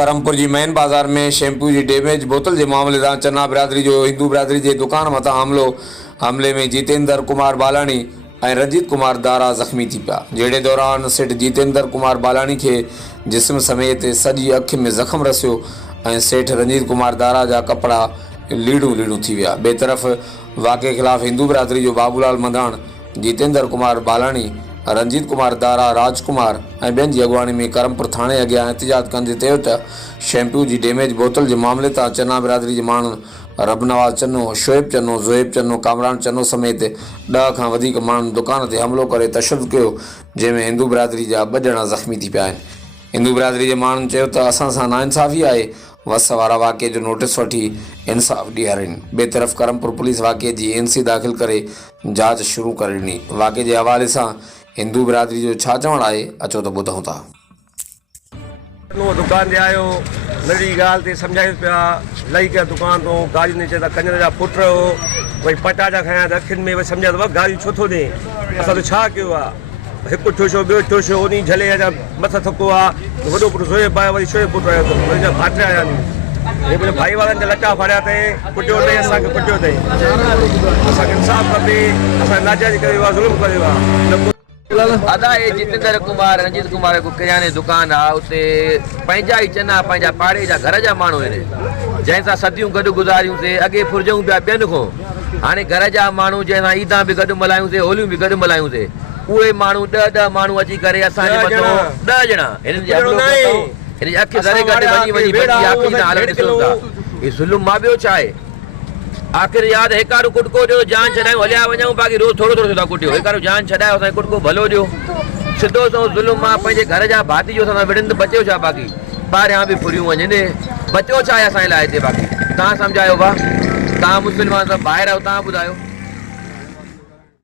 करमपुर जी मेन बाज़ार में शैम्पू जी डैमेज बोतल के मामले सां चन्ना बिरादरी जो हिंदू बिरादरी के दुकान मथां हमले में जितेंद्र कुमार बालानी और रंजीत कुमार दारा जख्मी थी पिया। जहिड़े दौरान सेठ जितेंद्र कुमार बालानी के जिस्म समेत सॼी अखि में ज़ख़्म रसियो और सेठ रंजीत कुमार दारा जा कपड़ा लीड़ू थी विया। ॿिए तरफ़ वाक़े खिलाफ़ हिंदू बिरादरी जो बाबूलाल मंधाण, जितेंद्र कुमार बालानी, रंजीत कुमार दारा, राजकुमार और ॿियनि जी अॻुवाणी में करमपुर थाणे अॻियां एहतिजाज कंदे चयो त शैम्पू जी डैमेज बोतल के मामले तां चन्ना बिरादरी के माण्हू रबनवाज चन्नो, शोएब चन्नो, ज़ोएब चन्नो, कामरान चन्नो समेत 10 खां वधीक माण्हुनि दुकान ते हमलो करे तशद्दुद कयो, जंहिंमें हिंदू बिरादरी जा 2 ॼणा ज़ख़्मी थी पिया आहिनि। हिंदू बिरादरी के माण्हुनि चयो त असां सां नाइंसाफ़ी आहे, वस वारा वाक़े जो नोटिस वठी इंसाफ़ ॾियारीनि। ॿिए तरफ़ करमपुर पुलिस वाक़े की एनसी दाख़िल करे जांच शुरू करे ॾिनी। वाक़े के हवाले से हिंदू बिरादरी जो छा चवणु आहे, अचो त ॿुधूं था। दुकान ते आयो, नंढी ॻाल्हि ते सम्झायूं पिया, लही करे दुकान तो गाड़ी ने चए कंजर जा पुट हो, भई पटाटा खाया त अखियुनि में सम्झा त गाड़ी छो थो ॾे, असां त छा कयो आहे, हिकु ठोशो ॿियो ठोशो उन झले जा मथां थको आहे, वॾो पुटु शोएब आहे, वरी शोएब पुटु आयो वरी जा भाइट आया हे मुंहिंजे भाई वारनि जा लटा फाड़िया अथई, कुटियो अथई, असांखे कुटियो अथई, असांखे इंसाफ़ खपे, असां नाजाइज़ कयो आहे, ज़ुल्म कयो आहे। अदा ये जितेंद्र कुमार, रंजीत कुमार को किराने दुकान आहे, उते पंहिंजा ई चन्ना पंहिंजा पाड़े जा घर जा माण्हू आहिनि, जंहिंसां सदियूं गॾु गुज़ारियूंसीं, अॻे फुरजूं पिया ॿियनि खां, हाणे घर जा माण्हू जंहिंसां ईदां बि गॾु मल्हायूंसीं, होलियूं बि गॾु मल्हायूंसीं, उहे माण्हू 10 माण्हू अची करे असांजे मथां 10 ॼणा हिननि जी अखि ज़रे गॾु वञी आख़िरी हालत ॾिसूं था। हीउ ज़ुल्म मां ॿियो छा आहे? आख़िर याद हिकारू कुटको ॾियो, जान छॾायूं, हलिया वञूं, बाक़ी रोज़ थोरो थोरो था कुटियो, हिकारू जान छॾायो, असांखे कुटको भलो ॾियो, सिधो सो ज़ुल्म मां पंहिंजे घर जा भाती जो असां विढ़नि त बचियो छा, बाक़ी ॿाहिरियां बि फुरियूं वञनि, बचियो छा आहे असांजे लाइ हिते, बाक़ी तव्हां सम्झायो भाउ, तव्हां मुस्लमान सभु ॿाहिरि आहियो, तव्हां ॿुधायो।